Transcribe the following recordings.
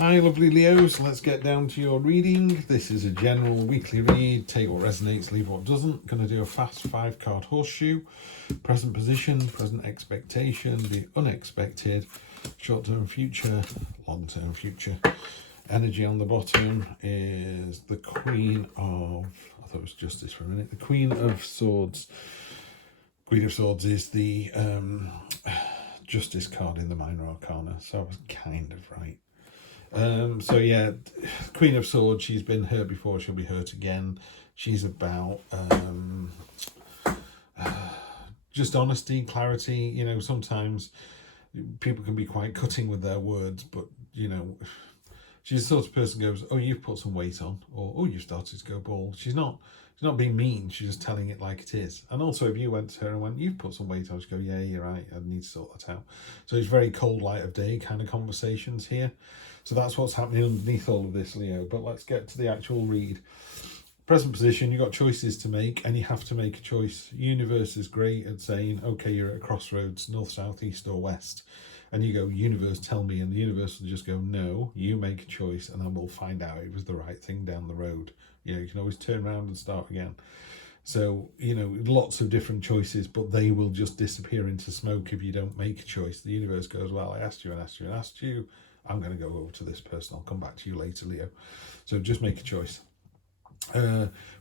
Hi lovely Leos, let's get down to your reading. This is a general weekly read. Take what resonates, leave what doesn't. Going to do a fast 5-card horseshoe. Present position, present expectation, the unexpected, short-term future, long-term future. Energy on the bottom is the Queen of, I thought it was Justice for a minute, the Queen of Swords. Queen of Swords is the Justice card in the Minor Arcana, so I was kind of right. So yeah, Queen of Swords, she's been hurt before, she'll be hurt again. She's about just honesty, clarity. You know, sometimes people can be quite cutting with their words, but you know, she's the sort of person who goes, oh, you've put some weight on, or oh, you've started to go bald. She's not being mean, she's just telling it like it is. And also if you went to her and went, you've put some weight on, she'd go, yeah, you're right, I need to sort that out. So it's very cold light of day kind of conversations here. So that's what's happening underneath all of this, Leo. But let's get to the actual read. Present position, you've got choices to make, and you have to make a choice. Universe is great at saying, okay, you're at a crossroads, north, south, east or west. And you go, universe, tell me. And the universe will just go, no, you make a choice, and then we'll find out it was the right thing down the road. You know, you can always turn around and start again. So, you know, lots of different choices, but they will just disappear into smoke if you don't make a choice. The universe goes, well, I asked you and asked you and asked you. I'm going to go over to this person. I'll come back to you later, Leo. So just make a choice.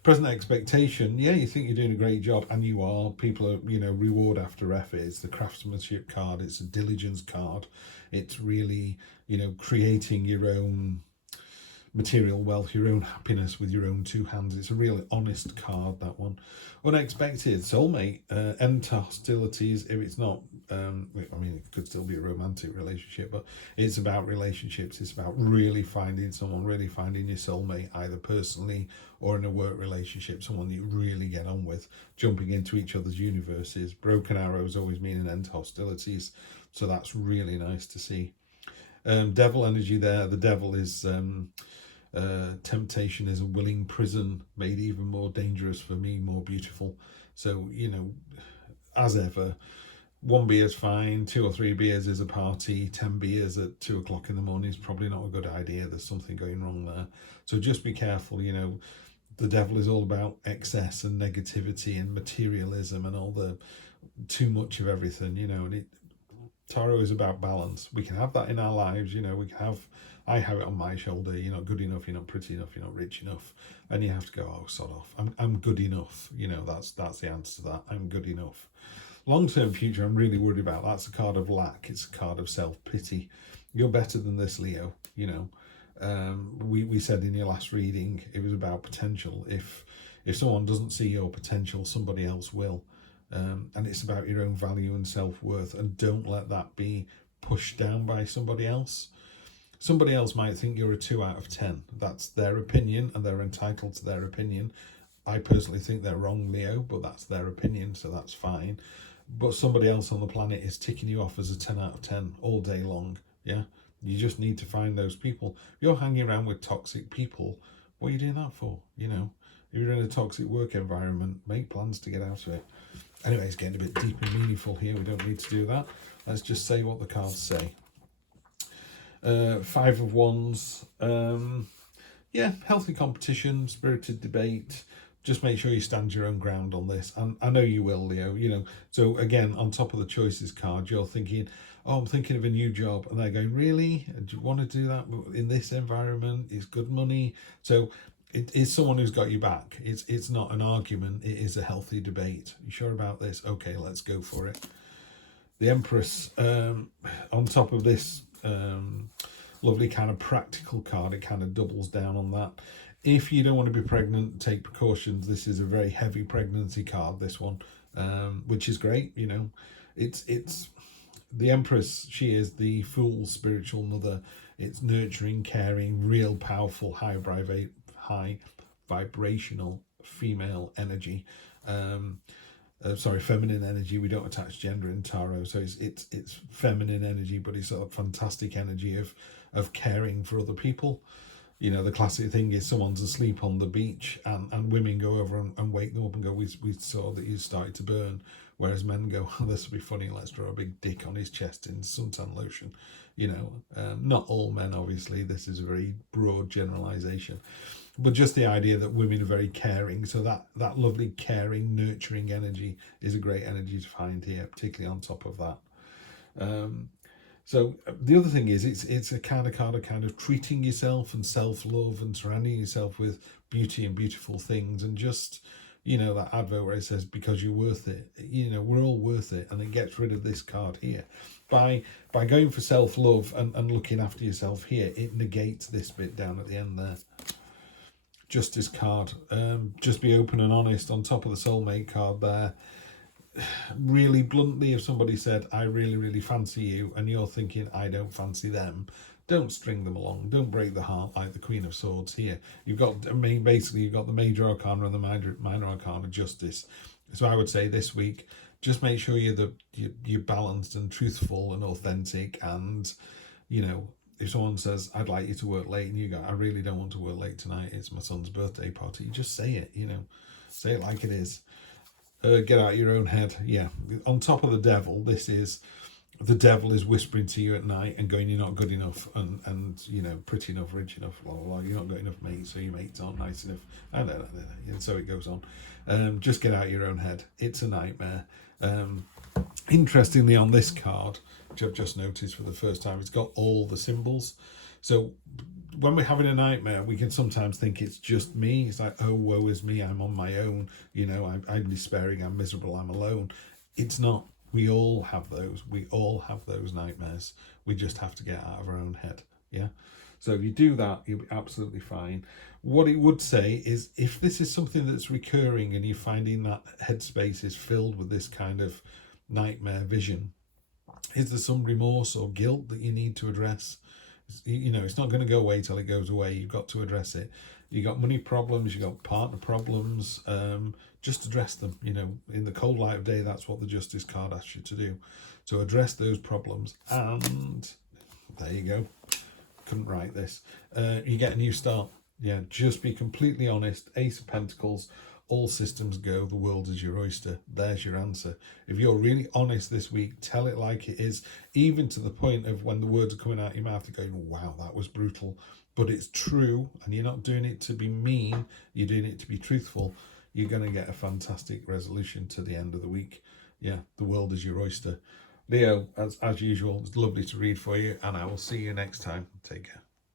Present expectation, yeah, you think you're doing a great job, and you are. People are, you know, reward after effort. It's the craftsmanship card. It's a diligence card. It's really, you know, creating your own material wealth, your own happiness with your own two hands. It's a really honest card, that one. Unexpected, soulmate, end to hostilities. If it's not, I mean, it could still be a romantic relationship, but it's about relationships. It's about really finding someone, really finding your soulmate, either personally or in a work relationship, someone that you really get on with, jumping into each other's universes. Broken arrows always mean an end to hostilities, so that's really nice to see. Devil energy there. The devil is temptation is a willing prison, made even more dangerous for me, more beautiful. So, you know, as ever, 1 beer is fine, 2 or 3 beers is a party, 10 beers at 2 o'clock in the morning is probably not a good idea. There's something going wrong there. So just be careful. You know, the devil is all about excess and negativity and materialism and all the too much of everything, you know, and Tarot is about balance. We can have that in our lives, you know, we can have, I have it on my shoulder, you're not good enough, you're not pretty enough, you're not rich enough. And you have to go, oh, sod off. I'm good enough. You know, that's the answer to that. I'm good enough. Long-term future, I'm really worried about. That's a card of lack. It's a card of self-pity. You're better than this, Leo, you know. We said in your last reading, it was about potential. If someone doesn't see your potential, somebody else will. And it's about your own value and self-worth, and don't let that be pushed down by somebody else. Somebody else might think you're a 2 out of 10. That's their opinion, and they're entitled to their opinion. I personally think they're wrong, Leo, but that's their opinion, so that's fine. But somebody else on the planet is ticking you off as a 10 out of 10 all day long. Yeah, you just need to find those people. If you're hanging around with toxic people, what are you doing that for? You know, if you're in a toxic work environment, make plans to get out of it. Anyway, it's getting a bit deep and meaningful here. We don't need to do that. Let's just say what the cards say. 5 of Wands. Yeah, healthy competition, spirited debate. Just make sure you stand your own ground on this. And I know you will, Leo. You know, so again, on top of the choices card, you're thinking, oh, I'm thinking of a new job. And they're going, really? Do you want to do that in this environment? It's good money. So it is someone who's got you back. It's not an argument. It is a healthy debate. You sure about this? Okay, let's go for it. The Empress, on top of this lovely kind of practical card, it kind of doubles down on that. If you don't want to be pregnant, take precautions. This is a very heavy pregnancy card, this one, which is great. You know, it's the Empress. She is the full spiritual mother. It's nurturing, caring, real powerful, high vibrational female energy. Feminine energy. We don't attach gender in tarot, so it's feminine energy, but it's a fantastic energy of caring for other people. You know, the classic thing is someone's asleep on the beach and women go over and wake them up and go, we saw that you started to burn. whereas men go, oh, this will be funny, let's draw a big dick on his chest in suntan lotion. Not all men, obviously, this is a very broad generalization, but just the idea that women are very caring. So that lovely caring, nurturing energy is a great energy to find here, particularly on top of that. So the other thing is, it's a kind of card of kind of treating yourself and self-love and surrounding yourself with beauty and beautiful things, and just, that advert where it says, because you're worth it. We're all worth it, and it gets rid of this card here. By going for self-love and looking after yourself here, it negates this bit down at the end there. Justice card. Just be open and honest on top of the soulmate card there. Really bluntly, if somebody said, I really, really fancy you, and you're thinking, I don't fancy them, don't string them along. Don't break the heart like the Queen of Swords here. You've got the Major Arcana and the Minor Arcana Justice. So I would say this week, just make sure you're balanced and truthful and authentic. And, if someone says, I'd like you to work late, and you go, I really don't want to work late tonight, it's my son's birthday party, just say it, say it like it is. Get out of your own head. Yeah. On top of the devil, the devil is whispering to you at night and going, you're not good enough, and pretty enough, rich enough, blah, blah, blah. You're not got enough mates, so your mates aren't nice enough. And so it goes on. Just get out of your own head. It's a nightmare. Interestingly, on this card, which I've just noticed for the first time, it's got all the symbols. So when we're having a nightmare, we can sometimes think it's just me. It's like, oh, woe is me, I'm on my own. I'm despairing, I'm miserable, I'm alone. It's not. We all have those. We all have those nightmares. We just have to get out of our own head. Yeah. So if you do that, you'll be absolutely fine. What it would say is, if this is something that's recurring and you're finding that headspace is filled with this kind of nightmare vision, is there some remorse or guilt that you need to address? It's not going to go away till it goes away. You've got to address it. You got money problems, you got partner problems. Just address them. In the cold light of day, that's what the Justice card asks you to do. So address those problems, and there you go. Couldn't write this. You get a new start. Yeah, just be completely honest. Ace of Pentacles. All systems go, the world is your oyster. There's your answer. If you're really honest this week, tell it like it is, even to the point of when the words are coming out of your mouth, you're going, wow, that was brutal. But it's true, and you're not doing it to be mean, you're doing it to be truthful. You're going to get a fantastic resolution to the end of the week. Yeah, the world is your oyster. Leo, as usual, it's lovely to read for you, and I will see you next time. Take care.